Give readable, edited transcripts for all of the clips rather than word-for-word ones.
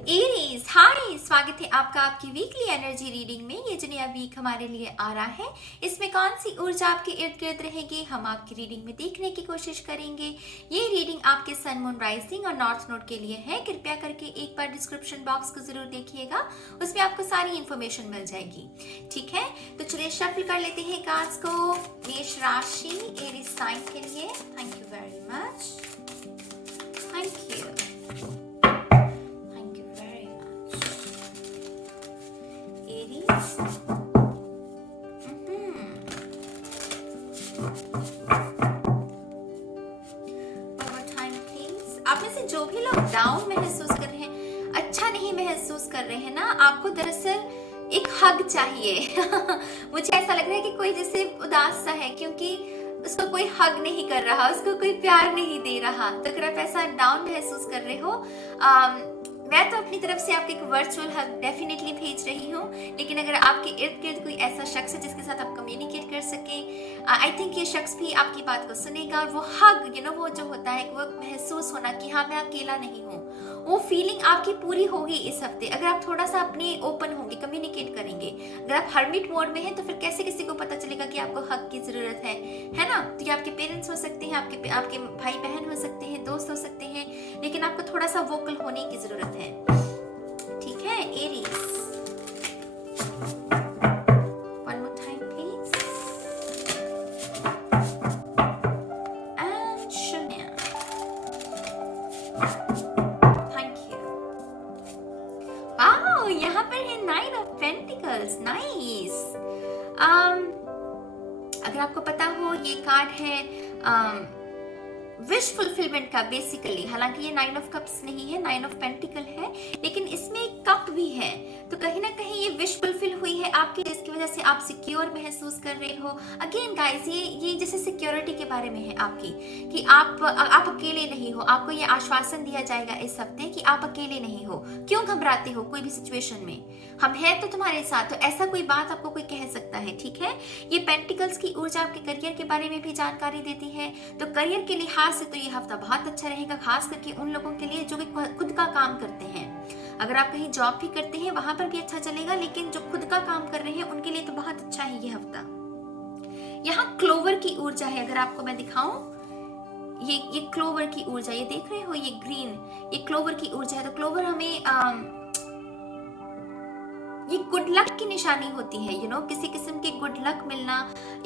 Aries, हाय, स्वागत है आपका आपकी वीकली एनर्जी रीडिंग में। ये जो नया वीक हमारे लिए आ रहा है, इसमें कौन सी ऊर्जा आपके इर्द गिर्द रहेगी, हम आपकी रीडिंग में देखने की कोशिश करेंगे। ये रीडिंग आपके सन, मून, राइजिंग और नॉर्थ नोड के लिए है। कृपया करके एक बार डिस्क्रिप्शन बॉक्स को जरूर देखिएगा, उसमें आपको सारी इंफॉर्मेशन मिल जाएगी। ठीक है, तो चलिए शफल कर लेते हैं कार्ड्स को। मेष राशि, एरीज साइन के लिए thank you very much. Thank you. आप में से जो भी लोग डाउन महसूस कर रहे हैं, अच्छा नहीं महसूस कर रहे हैं ना, आपको दरअसल एक हग चाहिए। मुझे ऐसा लग रहा है कि कोई जैसे उदास सा है क्योंकि उसको कोई हग नहीं कर रहा, उसको कोई प्यार नहीं दे रहा। तो अगर आप ऐसा डाउन महसूस कर रहे हो, मैं तो अपनी तरफ से आपको एक वर्चुअल हग डेफिनेटली भेज रही हूँ। लेकिन अगर आपके इर्द गिर्द कोई ऐसा शख्स है जिसके साथ आप कम्युनिकेट कर सके, आई थिंक ये शख्स भी आपकी बात को सुनेगा। और वो हग वो जो होता है, वो महसूस होना कि हाँ मैं अकेला नहीं हूँ, वो फीलिंग आपकी पूरी होगी इस हफ्ते। अगर आप थोड़ा सा अपने ओपन होंगे, कम्युनिकेट करेंगे। अगर आप हर्मिट मोड में हैं तो फिर कैसे किसी को पता चलेगा कि आपको हक की जरूरत है ना। तो ये आपके पेरेंट्स हो सकते हैं, आपके भाई बहन हो सकते हैं, दोस्त हो सकते हैं, लेकिन आपको थोड़ा सा वोकल होने की जरूरत है। ठीक है Aries, one more time please. And शून्य, थैंक यू। वाओ, यहाँ पर है नाइन ऑफ पेंटिकल्स, नाइस। अगर आपको पता हो, ये कार्ड है विश फुलफिलमेंट का बेसिकली। हालांकि ये नाइन ऑफ कप्स नहीं है, नाइन ऑफ पेंटिकल है, लेकिन इसमें एक कप भी है। तो कहीं ना कहीं ये विश फुलफिल हुई है आपकी, जिसकी वजह से आप सिक्योर महसूस कर रहे हो। अगेन गाइस, ये जैसे सिक्योरिटी के बारे में है आपकी, कि आप अकेले नहीं हो। आपको ये आश्वासन दिया जाएगा इस हफ्ते कि आप अकेले नहीं हो। क्यों घबराते हो कोई भी सिचुएशन में, हम हैं तो तुम्हारे साथ। तो ऐसा कोई बात आपको कोई कह सकता है। ठीक है, ये पेंटिकल्स की ऊर्जा आपके करियर के बारे में भी जानकारी देती है। तो करियर के लिहाज से तो ये हफ्ता बहुत अच्छा रहेगा, खास करके उन लोगों के लिए जो भी खुद का काम करते हैं। अगर आप कहीं जॉब भी करते हैं, वहां पर भी अच्छा चलेगा, लेकिन जो खुद का काम कर रहे हैं उनके लिए तो बहुत अच्छा है ये हफ्ता। यहाँ क्लोवर की ऊर्जा है, अगर आपको मैं दिखाऊं, ये क्लोवर की ऊर्जा, ये देख रहे हो, ये ग्रीन, ये क्लोवर की ऊर्जा है। तो क्लोवर हमें ये गुड लक की निशानी होती है। किसी किस्म की गुड लक मिलना,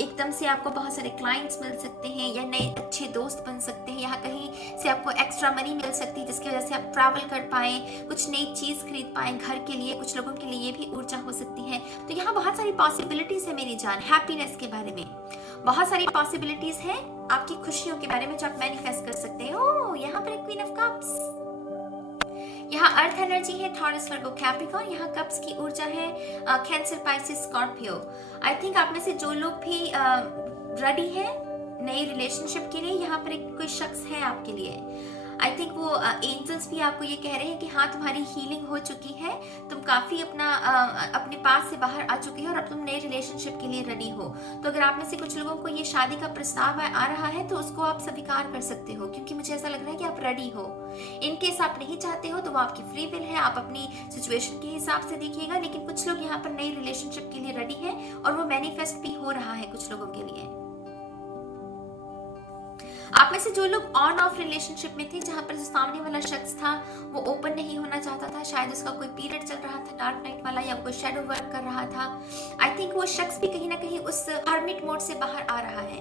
एकदम से आपको बहुत सारे क्लाइंट्स मिल सकते हैं, या नए अच्छे दोस्त बन सकते हैं। यहाँ कहीं से आपको एक्स्ट्रा मनी मिल सकती है, जिसकी वजह से आप ट्रैवल कर पाए, कुछ नई चीज खरीद पाए घर के लिए। कुछ लोगों के लिए ये भी ऊर्जा हो सकती है। तो यहाँ बहुत सारी पॉसिबिलिटीज है मेरी जान। हैप्पीनेस के बारे में बहुत सारी पॉसिबिलिटीज है, आपकी खुशियों के बारे में जो आप मैनिफेस्ट कर सकते हो। यहाँ पर क्वीन ऑफ कप्स, यहाँ अर्थ एनर्जी है, थॉरस, वर्गो, कैप्रिकॉर्न। यहाँ कप्स की ऊर्जा है cancer, Pisces, Scorpio. I think आप में से जो लोग भी रेडी है नई रिलेशनशिप के लिए, यहाँ पर एक कोई शख्स है आपके लिए। आई थिंक वो एंजल्स भी आपको ये कह रहे हैं कि हाँ तुम्हारी हीलिंग हो चुकी है, तुम काफी अपने पास से बाहर आ चुकी हो और अब तुम नए रिलेशनशिप के लिए रेडी हो। तो अगर आप में से कुछ लोगों को ये शादी का प्रस्ताव आ रहा है तो उसको आप स्वीकार कर सकते हो, क्योंकि मुझे ऐसा लग रहा है कि आप रेडी हो। इन केस आप नहीं चाहते हो तो वो आपकी फ्री विल है, आप अपनी सिचुएशन के हिसाब से देखिएगा। लेकिन कुछ लोग यहाँ पर नई रिलेशनशिप के लिए रेडी है और वो मैनिफेस्ट भी हो रहा है कुछ लोगों के लिए। आप में से जो लोग ऑन ऑफ रिलेशनशिप में थे, जहां पर जो सामने वाला शख्स था वो ओपन नहीं होना चाहता था, शायद उसका कोई पीरियड चल रहा था डार्क नाइट वाला, या कोई शैडो वर्क कर रहा था, आई थिंक वो शख्स भी कहीं ना कहीं उस हर्मिट मोड से बाहर आ रहा है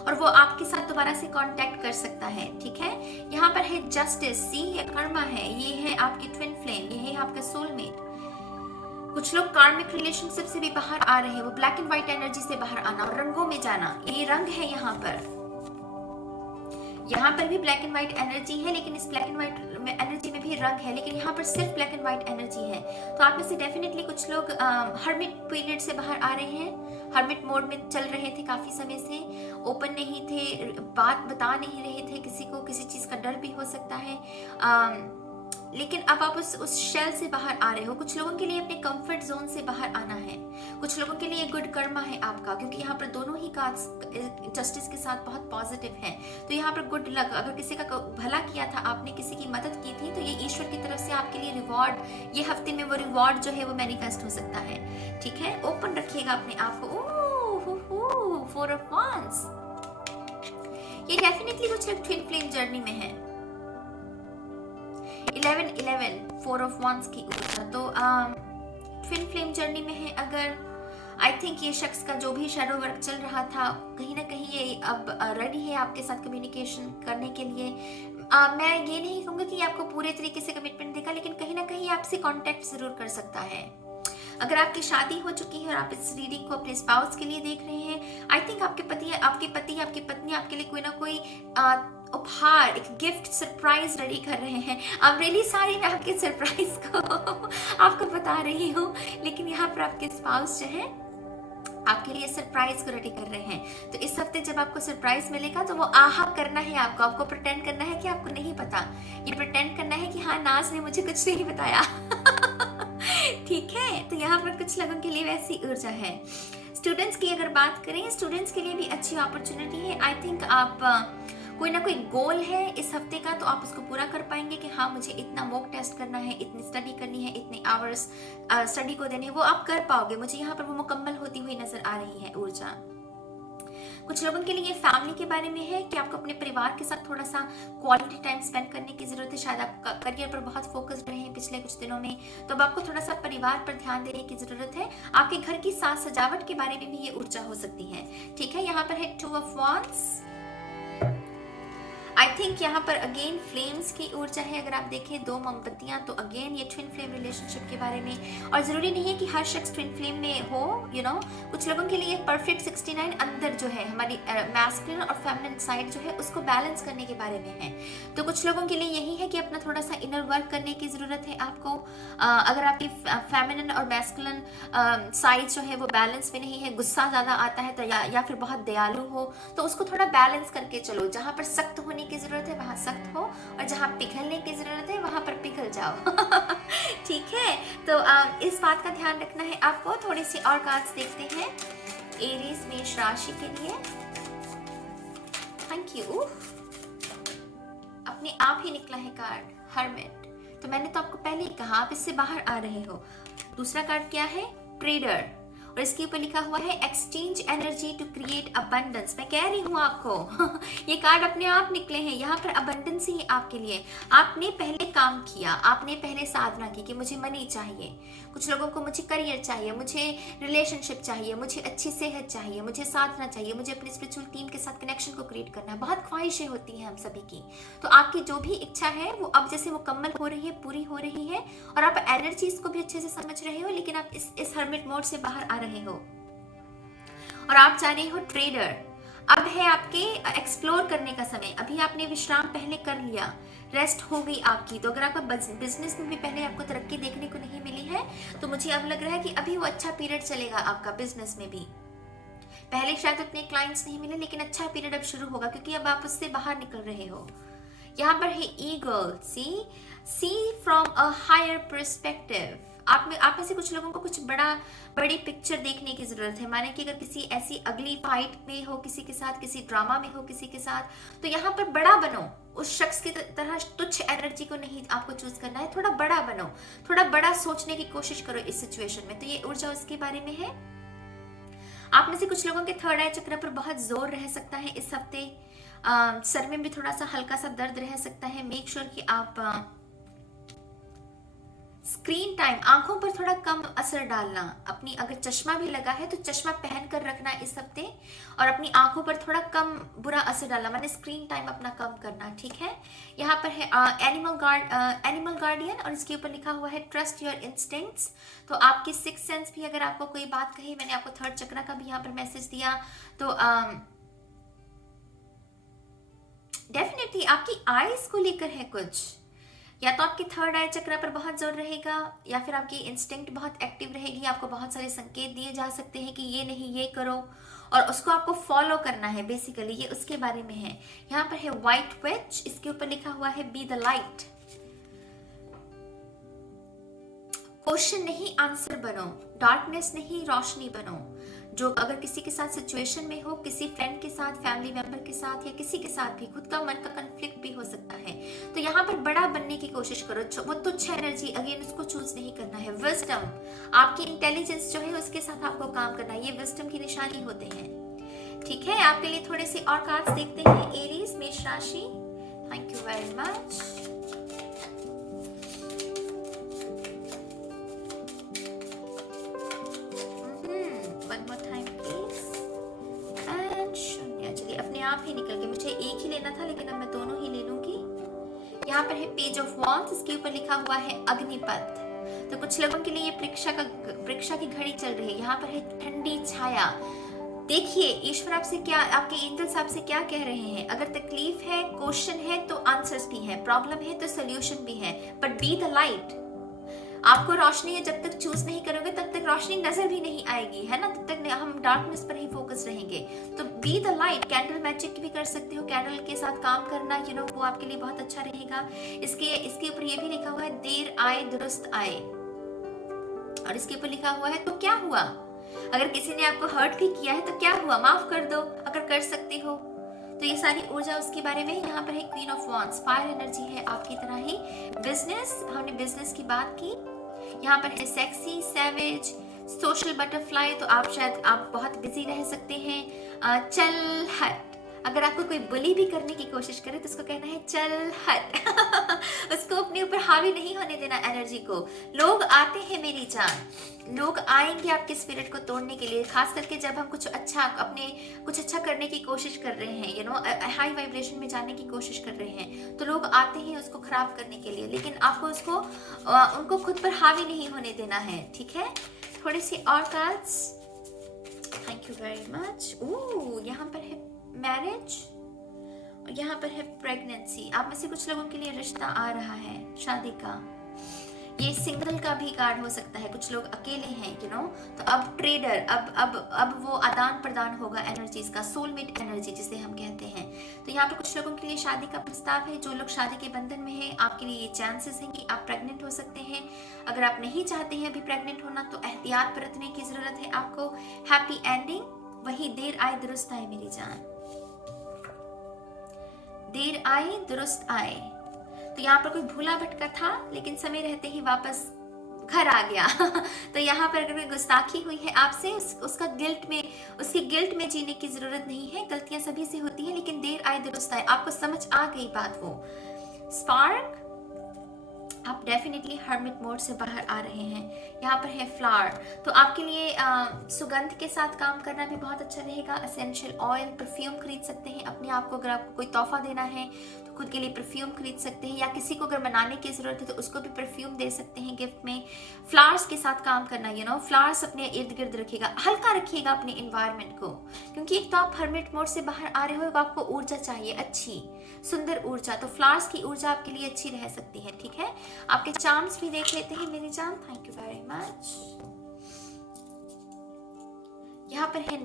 और वो आपके साथ दोबारा से कांटेक्ट कर सकता है। ठीक है, यहाँ पर है जस्टिस, सी या कर्मा है, ये है आपकी ट्विन फ्लेम, ये है आपका सोलमेट। कुछ लोग कार्मिक रिलेशनशिप से भी बाहर आ रहे हैं, वो ब्लैक एंड व्हाइट एनर्जी से बाहर आना और रंगों में जाना, ये रंग है। यहाँ पर भी ब्लैक एंड व्हाइट एनर्जी है, लेकिन इस ब्लैक एंड व्हाइट एनर्जी में भी रंग है, लेकिन यहाँ पर सिर्फ ब्लैक एंड व्हाइट एनर्जी है। तो आप में से डेफिनेटली कुछ लोग हर्मिट पीरियड से बाहर आ रहे हैं, हर्मिट मोड में चल रहे थे काफी समय से, ओपन नहीं थे, बात बता नहीं रहे थे किसी को, किसी चीज का डर भी हो सकता है। लेकिन अब आप उस शेल से बाहर आ रहे हो। कुछ लोगों के लिए अपने कंफर्ट जोन से बाहर आना है, कुछ लोगों के लिए गुड कर्मा है आपका, क्योंकि यहाँ पर दोनों ही कार्ड्स जस्टिस के साथ बहुत पॉजिटिव हैं। तो यहाँ पर गुड लक, अगर किसी का भला किया था आपने, किसी की मदद की थी, तो ये ईश्वर की तरफ से आपके लिए रिवॉर्ड, ये हफ्ते में वो रिवॉर्ड जो है वो मैनिफेस्ट हो सकता है। ठीक है, ओपन रखिएगा अपने आप को। ओह, 4 ऑफ वांड्स, ये डेफिनेटली कुछ लोग ट्विन फ्लेम जर्नी में है। 11 4 ऑफ वांड्स की ऊर्जा, तो ट्विन फ्लेम जर्नी में है। अगर आई थिंक ये शख्स का जो भी शैडो वर्क चल रहा था, कहीं ना कहीं ये अब रेडी है आपके साथ कम्युनिकेशन करने के लिए। मैं ये नहीं कहूँगा कि आपको पूरे तरीके से कमिटमेंट देगा, लेकिन कहीं ना कहीं आपसे कांटेक्ट जरूर कर सकता है। अगर आपकी शादी हो चुकी है और आप इस रीडिंग को अपने स्पाउस के लिए देख रहे हैं, आई थिंक आपके पति आपकी पत्नी आपके लिए कोई ना कोई उपहार, एक गिफ्ट, सरप्राइज रेडी कर रहे हैं। आई एम रियली सॉरी, मैं आपके सरप्राइज को आपको बता रही हूँ, लेकिन यहाँ पर आपके स्पाउस जो है आपके लिए सरप्राइज को रेडी कर रहे हैं। तो इस हफ्ते जब आपको सरप्राइज मिलेगा तो वो आहा करना है आपको प्रिटेंड करना है कि आपको नहीं पता। ये प्रिटेंड करना है कि हाँ, नाज ने मुझे कुछ नहीं बताया। ठीक है, तो यहाँ पर कुछ लोगों के लिए वैसी ऊर्जा है। स्टूडेंट्स की अगर बात करें, स्टूडेंट्स के लिए भी अच्छी अपॉर्चुनिटी है। आई थिंक आप कोई ना कोई गोल है इस हफ्ते का, तो आप उसको पूरा कर पाएंगे कि हाँ, मुझे इतना मॉक टेस्ट करना है, इतनी स्टडी करनी है, इतने आवर्स स्टडी को देने हैं, वो आप कर पाओगे। मुझे यहाँ पर वो मुकम्मल होती हुई नजर आ रही है ऊर्जा। कुछ लोगों के लिए फैमिली के बारे में है कि आपको अपने परिवार के साथ थोड़ा सा क्वालिटी टाइम स्पेंड करने की जरूरत है। शायद आप करियर पर बहुत फोकस्ड रहे हैं पिछले कुछ दिनों में, तो अब आपको थोड़ा सा परिवार पर ध्यान देने की जरूरत है। आपके घर की साज सजावट के बारे में भी ये ऊर्जा हो सकती है। ठीक है, यहाँ पर है 2 ऑफ वांड्स। आई थिंक यहाँ पर अगेन फ्लेम्स की ऊर्जा है। अगर आप देखें 2 मोमबत्तियां, तो अगेन ये ट्विन फ्लेम रिलेशनशिप के बारे में। और जरूरी नहीं है कि हर शख्स ट्विन फ्लेम में हो, यू नो, कुछ लोगों के लिए परफेक्ट 69 अंदर जो है हमारी मैस्कुलिन और फेमिनिन साइड जो है उसको बैलेंस करने के बारे में है। तो कुछ लोगों के लिए यही है कि अपना थोड़ा सा इनर वर्क करने की जरूरत है आपको। अगर आपकी फेमिनिन और मैस्कुलिन साइड जो है वो बैलेंस में नहीं है, गुस्सा ज्यादा आता है, तो या फिर बहुत दयालु हो, तो उसको थोड़ा बैलेंस करके चलो। जहां पर सख्त होने की जरूरत है वहां सख्त हो, और जहां पिघलने की जरूरत है वहां पर पिघल जाओ। ठीक है, तो इस बात का ध्यान रखना है आपको। थोड़ी सी और कार्ड्स देखते हैं एरीज मेष राशि के लिए। थैंक यू, अपने आप ही निकला है कार्ड हर्मिट। तो मैंने तो आपको पहले ही कहा आप इससे बाहर आ रहे हो। दूसरा कार्ड क्या है? ट्रेडर, और इसके ऊपर लिखा हुआ है exchange energy to create abundance. मैं कह रही हूँ आपको ये कार्ड अपने आप निकले हैं। यहाँ पर अबंडेंस ही है आपके लिए। आपने पहले काम किया, आपने पहले साधना की कि मुझे मनी चाहिए, कुछ लोगों को मुझे करियर चाहिए, मुझे रिलेशनशिप चाहिए, मुझे अच्छी सेहत चाहिए, मुझे साधना चाहिए, मुझे अपनी स्पिरिचुअल टीम के साथ कनेक्शन को क्रिएट करना है। बहुत ख्वाहिशें होती हैं हम सभी की। तो आपकी जो भी इच्छा है वो अब जैसे मुकम्मल हो रही है, पूरी हो रही है, और आप एनर्जीज को भी अच्छे से समझ रहे हो, लेकिन आप इस हर्मिट मोड से बाहर आ रहे हो और आप जा रहे हो ट्रेडर। अब है आपके एक्सप्लोर करने का समय। अभी आपने विश्राम पहले कर लिया, रेस्ट हो गई आपकी। तो अगर आपका बिजनेस में भी पहले आपको तरक्की देखने को नहीं मिली है, तो मुझे अब लग रहा है कि अभी वो अच्छा पीरियड चलेगा आपका बिजनेस में भी। पहले शायद उतने क्लाइंट्स नहीं मिले, लेकिन अच्छा पीरियड अब शुरू होगा, क्योंकि अब आप उससे बाहर निकल रहे हो। यहाँ पर है eagle, see from a higher perspective. आप में से कुछ लोगों को कुछ बड़ी पिक्चर देखने की जरूरत है। माने कि अगर किसी ऐसी अगली फाइट में हो किसी के साथ, किसी ड्रामा में हो किसी के साथ, तो यहाँ पर बड़ा बनो। उस शख्स की तरह तुच्छ एनर्जी को नहीं आपको चूज करना है, थोड़ा बड़ा बनो, थोड़ा बड़ा सोचने की कोशिश करो इस सिचुएशन में। तो ये ऊर्जा उसके बारे में है। आप में से कुछ लोगों के थर्ड आई चक्र पर बहुत जोर रह सकता है इस हफ्ते। सर में भी थोड़ा सा हल्का सा दर्द रह सकता है। मेक श्योर कि आप स्क्रीन टाइम, आंखों पर थोड़ा कम असर डालना। अपनी अगर चश्मा भी लगा है तो चश्मा पहन कर रखना इस हफ्ते, और अपनी आंखों पर थोड़ा कम बुरा असर डालना, माने स्क्रीन टाइम अपना कम करना। ठीक है, यहाँ पर है एनिमल गार्डियन, और इसके ऊपर लिखा हुआ है ट्रस्ट योर इंस्टिंक्ट्स। तो आपकी सिक्स सेंस भी अगर आपको कोई बात कही, मैंने आपको थर्ड चक्र का भी यहाँ पर मैसेज दिया, तो डेफिनेटली आपकी आईज को लेकर है कुछ, या तो आपके थर्ड आई चक्र पर बहुत जोर रहेगा, या फिर आपकी इंस्टिंक्ट बहुत एक्टिव रहेगी। आपको बहुत सारे संकेत दिए जा सकते हैं कि ये नहीं ये करो, और उसको आपको फॉलो करना है। बेसिकली ये उसके बारे में है। यहाँ पर है व्हाइट विच, इसके ऊपर लिखा हुआ है बी द लाइट। क्वेश्चन नहीं आंसर बनो, डार्कनेस नहीं रोशनी बनो। जो अगर किसी के साथ सिचुएशन में हो, किसी फ्रेंड के साथ, फैमिली मेंबर के साथ या किसी के साथ भी, खुद का मन का कन्फ्लिक्ट भी हो सकता है, तो यहाँ पर बड़ा बनने की कोशिश करो। वो तुच्छ एनर्जी, अगेन उसको चूज नहीं करना है। विजडम, आपकी इंटेलिजेंस जो है उसके साथ आपको काम करना है, ये विजडम की निशानी होते हैं। ठीक है, आपके लिए थोड़े से और कार्ड्स देखते हैं। एरीज, मेष राशि, थैंक यू वेरी मच। आप ही निकल के, मुझे एक ही लेना था लेकिन अब मैं दोनों ही ले लूंगी। यहाँ पर है पेज ऑफ वॉन्ड्स, इसके ऊपर लिखा हुआ है अग्निपथ। तो कुछ लोगों के लिए ये परीक्षा की घड़ी चल रही है। यहाँ पर है ठंडी छाया। देखिए ईश्वर आपसे क्या, आपके एंजल्स आपसे क्या कह रहे हैं। अगर तकलीफ है, क्वेश्चन है तो आंसर्स भी है, प्रॉब्लम है तो सोल्यूशन भी है, बट बी द लाइट। आपको रोशनी है, जब तक चूज नहीं करोगे तब तक रोशनी नजर भी नहीं आएगी, है ना, तब तक हम डार्कनेस पर ही फोकस रहेंगे। तो be the light. Candle magic भी कर सकते हो, कैंडल के साथ काम करना, वो आपके लिए बहुत अच्छा रहेगा। इसके ऊपर ये भी लिखा हुआ है देर आए दुरुस्त आए, और इसके ऊपर लिखा हुआ है तो क्या हुआ। अगर किसी ने आपको हर्ट भी किया है तो क्या हुआ, माफ कर दो अगर कर सकते हो। तो ये सारी ऊर्जा उसके बारे में। यहाँ पर है queen of wands, fire energy है आपकी तरह ही। बिजनेस, हमने बिजनेस की बात की। यहाँ पर है सेक्सी, सैवेज, सोशल बटरफ्लाई, तो आप बहुत बिजी रह सकते हैं। चल हट, अगर आपको कोई बुली भी करने की कोशिश करे तो उसको कहना है चल हट उसको अपने ऊपर हावी नहीं होने देना एनर्जी को। लोग आते हैं मेरी जान, लोग आएंगे आपके स्पिरिट को तोड़ने के लिए, खास करके जब हम कुछ अच्छा करने की कोशिश कर रहे हैं, हाई वाइब्रेशन में जाने की कोशिश कर रहे हैं, तो लोग आते हैं उसको खराब करने के लिए, लेकिन आपको उनको खुद पर हावी नहीं होने देना है। ठीक है, थोड़ी सी और cards, thank you very much. यहाँ पर है मैरिज और यहाँ पर है प्रेगनेंसी। आप में से कुछ लोगों के लिए रिश्ता आ रहा है, शादी का। ये सिंगल का भी कार्ड हो सकता है, कुछ लोग अकेले हैं, तो अब ट्रेडर, अब वो आदान प्रदान होगा एनर्जीज का, सोलमेट एनर्जी जिसे हम कहते हैं। तो यहाँ पे कुछ लोगों के लिए शादी का प्रस्ताव है। जो लोग शादी के बंधन में हैं, आपके लिए ये चांसेस हैं कि आप प्रेग्नेंट हो सकते हैं। अगर आप नहीं चाहते हैं अभी प्रेग्नेंट होना तो एहतियात बरतने की जरूरत है आपको। हैप्पी एंडिंग, वही देर आए दुरुस्त आए मेरी जान, देर आए दुरुस्त आए। तो यहाँ पर कोई भूला भटका था लेकिन समय रहते ही वापस घर आ गया तो यहाँ पर अगर कोई गुस्ताखी हुई है आपसे, उसकी गिल्ट में जीने की जरूरत नहीं है। गलतियां सभी से होती हैं, लेकिन देर आए दुरुस्त आए, आपको समझ आ गई बात। वो स्पार्क, आप डेफिनेटली हर्मिट मोड से बाहर आ रहे हैं। यहाँ पर है फ्लावर, तो आपके लिए सुगंध के साथ काम करना भी बहुत अच्छा रहेगा। एसेंशियल ऑयल, परफ्यूम खरीद सकते हैं अपने आप को। अगर आपको कोई तोहफा देना है तो खुद के लिए परफ्यूम खरीद सकते हैं, या किसी को अगर मनाने की जरूरत है तो उसको भी परफ्यूम दे सकते हैं गिफ्ट में। फ्लावर्स के साथ काम करना, फ्लावर्स अपने इर्द गिर्द रखिएगा, हल्का रखिएगा अपने इन्वायरमेंट को, क्योंकि एक तो आप हर्मिट मोड से बाहर आ रहे हो, आपको ऊर्जा चाहिए, अच्छी सुंदर ऊर्जा। तो फ्लावर्स की ऊर्जा आपके लिए अच्छी रह सकती है। ठीक है, आपके चार्म्स भी देख लेते हैं मेरी जान, थैंक यू वेरी मच। यहाँ पर है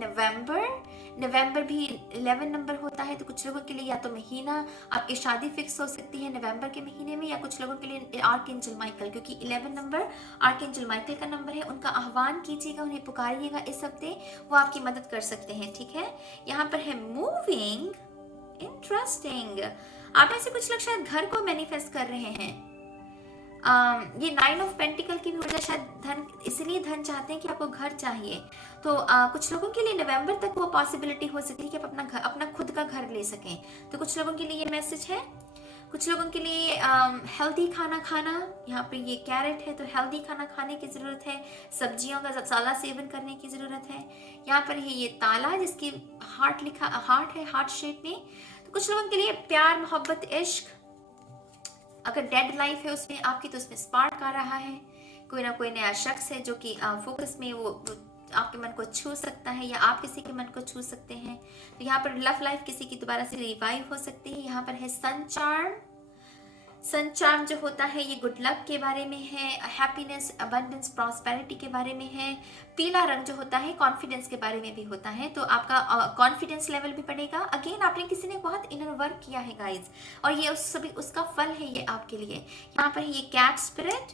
नवंबर भी 11 नंबर होता है, तो कुछ लोगों के लिए या तो महीना आपकी शादी फिक्स हो सकती है नवंबर के महीने में, या कुछ लोगों के लिए आर्कएंजल माइकल, क्योंकि 11 नंबर आर्कएंजल माइकल का नंबर है। उनका आह्वान कीजिएगा, उन्हें पुकारिएगा इस हफ्ते, वो आपकी मदद कर सकते हैं। ठीक है, यहाँ पर है मूविंग, इंटरेस्टिंग। आप में से कुछ लोग शायद घर को मैनिफेस्ट कर रहे हैं। ये 9 ऑफ पेंटिकल की भी ऊर्जा, शायद इसलिए धन चाहते हैं कि आपको घर चाहिए। तो कुछ लोगों के लिए नवंबर तक वो पॉसिबिलिटी हो सकती है कि आप अपना खुद का घर ले सकें। तो कुछ लोगों के लिए ये मैसेज है। कुछ लोगों के लिए हेल्दी खाना खाना, यहाँ पे ये कैरेट है तो हेल्दी खाना खाने की ज़रूरत है, सब्जियों का ज़्यादा सेवन करने की ज़रूरत है। यहाँ पर है ये ताला जिसकी हार्ट है, हार्ट शेप में। तो कुछ लोगों के लिए प्यार, मोहब्बत, इश्क, अगर डेड लाइफ है उसमें आपकी, तो उसमें स्पार्क आ रहा है। कोई ना कोई नया शख्स है जो कि फोकस में वो आपके मन को छू सकता है, या आप किसी के मन को छू सकते हैं। तो यहाँ पर लव लाइफ किसी की दोबारा से रिवाइव हो सकती है। यहाँ पर है सन चार्म जो होता है ये गुड लक के बारे में है, हैप्पीनेस, अबंडेंस, प्रॉस्पेरिटी के बारे में है। पीला रंग जो होता है कॉन्फिडेंस के बारे में भी होता है, तो आपका कॉन्फिडेंस लेवल भी बढ़ेगा। अगेन आपने किसी ने बहुत इनर वर्क किया है गाइज, और ये उसका फल है ये आपके लिए। यहाँ पर ये कैट स्पिरिट,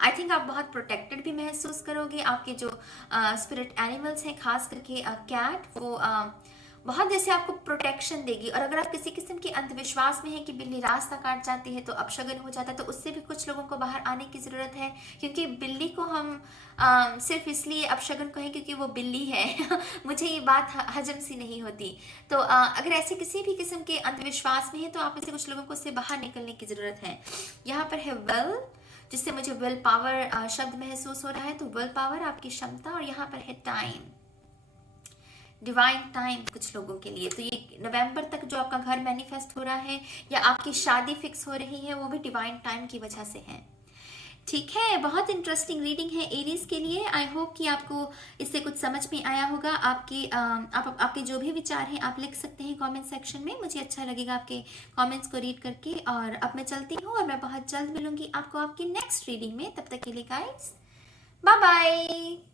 आई थिंक आप बहुत प्रोटेक्टेड भी महसूस करोगे। आपके जो स्पिरिट एनिमल्स हैं, खास करके कैट, वो बहुत जैसे आपको प्रोटेक्शन देगी। और अगर आप किसी किस्म के अंधविश्वास में हैं कि बिल्ली रास्ता काट जाती है तो अपशगुन हो जाता है, तो उससे भी कुछ लोगों को बाहर आने की ज़रूरत है। क्योंकि बिल्ली को हम सिर्फ इसलिए अपशगुन कहें क्योंकि वो बिल्ली है मुझे ये बात हजम सी नहीं होती। तो अगर ऐसे किसी भी किस्म के अंधविश्वास में है तो आप में से कुछ लोगों को उससे बाहर निकलने की ज़रूरत है। यहाँ पर है विल, जिससे मुझे विल पावर शब्द महसूस हो रहा है। तो विल पावर आपकी क्षमता। और यहाँ पर है टाइम, डिवाइन टाइम कुछ लोगों के लिए। तो ये नवंबर तक जो आपका घर मैनिफेस्ट हो रहा है या आपकी शादी फिक्स हो रही है, वो भी डिवाइन टाइम की वजह से है। ठीक है, बहुत इंटरेस्टिंग रीडिंग है एरीज के लिए। आई होप कि आपको इससे कुछ समझ में आया होगा। आपके जो भी विचार हैं आप लिख सकते हैं कमेंट सेक्शन में। मुझे अच्छा लगेगा आपके कमेंट्स को रीड करके। और अब मैं चलती हूँ और मैं बहुत जल्द मिलूंगी आपको आपकी नेक्स्ट रीडिंग में। तब तक के लिए गाइस, बाय बाय।